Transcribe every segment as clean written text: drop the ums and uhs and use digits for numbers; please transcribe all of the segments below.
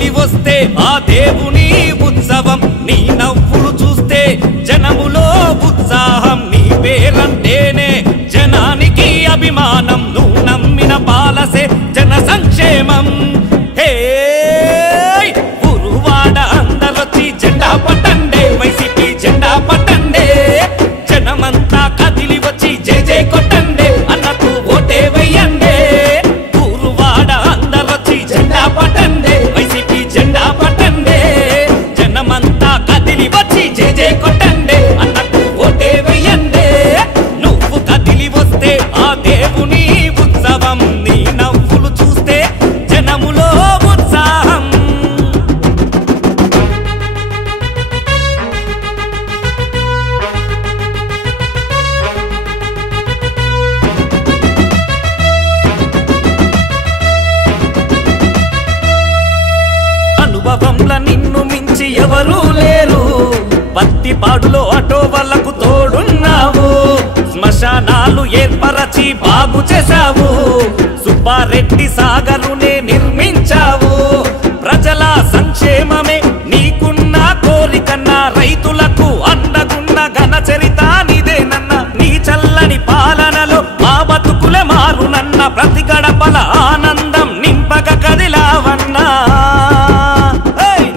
కదిలి వస్తే ఆ దేవుని ఉత్సవం నీ నవ్వులు చూస్తే జనములో ఉత్సాహం నీ పేరంటేనే జనానికి అభిమానం నువ్వు నమ్మిన పాలసే జన సంక్షేమం హే ఉరువాడ అందరొచ్చి జెండా పట్టండే వైసీపీ జెండా పట్టండే జనమంతా కదిలి వచ్చి జై జై కొట్టండే అన్నకు ఓటే వెయ్యండే ఉరువాడ అందరొచ్చి జెండా పట్టండే వైసీపీ జెండా పట్టండే జనమంతా కదిలి వచ్చి జై జై కొట్టండే అన్నకు ఓటే వెయ్యండే నువ్వు కదిలి వస్తే ఆ దేవుని ఉత్సవం నీ నవ్వులు చూస్తే జనములో ఉత్సాహం అనుభవంలో నిన్ను మించి ఎవరూ లేరు పత్తిపాడులో ఆటో వాళ్ళకు తోడున్నావు శ్మశానాలు ఏర్పరచి బాగు చేశావు సుబ్బారెడ్డి సాగరునే నిర్మించావు ప్రజల సంక్షేమమే నీకున్న కోరికన్నా రైతులకు అండగున్న ఘన చరిత నీదేనన్న నీ చల్లని పాలనలో మా బతుకులే మారునన్న ప్రతి గడపల ఆనందం నింపక కదిలావన్నా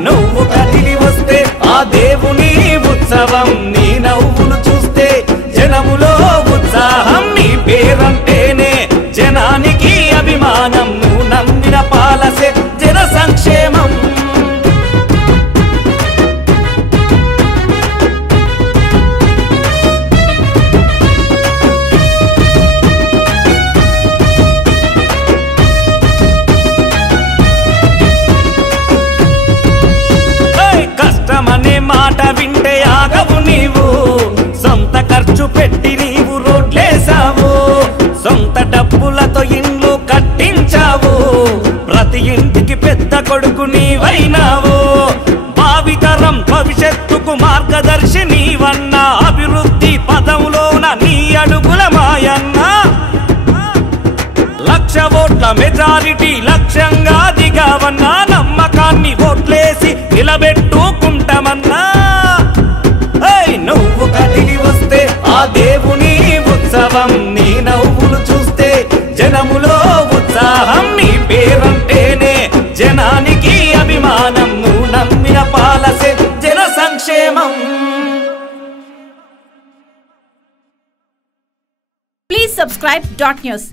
నువ్వు కదిలి వస్తే ఆ దేవుని ఉత్సవం నీ నవ్వులు చూస్తే జనములో ఉత్సాహం నీ పేరంటేనే జనానికి అభిమానం నువ్వు నమ్మిన పాలసే జన సంక్షేమం కష్టమనే మాట వింటే ఆగవు నీవు సొంత ఖర్చు పెట్టి నీవు రోడ్లేసావు సొంత డబ్బులతో ఇండ్లు కట్టించావు ప్రతి ఇంటికి పెద్ద కొడుకు నీవైనావు భావితరం భవిష్యత్తుకు మార్గదర్శి నీవన్న అభివృద్ధి పదంలోన నీ అడుగుల మాయన్నా 1,00,000 ఓట్ల మెజారిటీ లక్ష్యంగా దిగావన్నా నమ్మకాన్ని ఓట్లేసి నిలబెట్టుకుంటామన్నా నువ్వు కదిలి వస్తే ఆ దేవుని ఉత్సవం నీ నవ్వులు చూస్తే జనములో ఉత్సాహం నీ పేరంటేనే జనానికి అభిమానం నువ్వు నమ్మిన పాలసే జన సంక్షేమం. Please subscribe .news.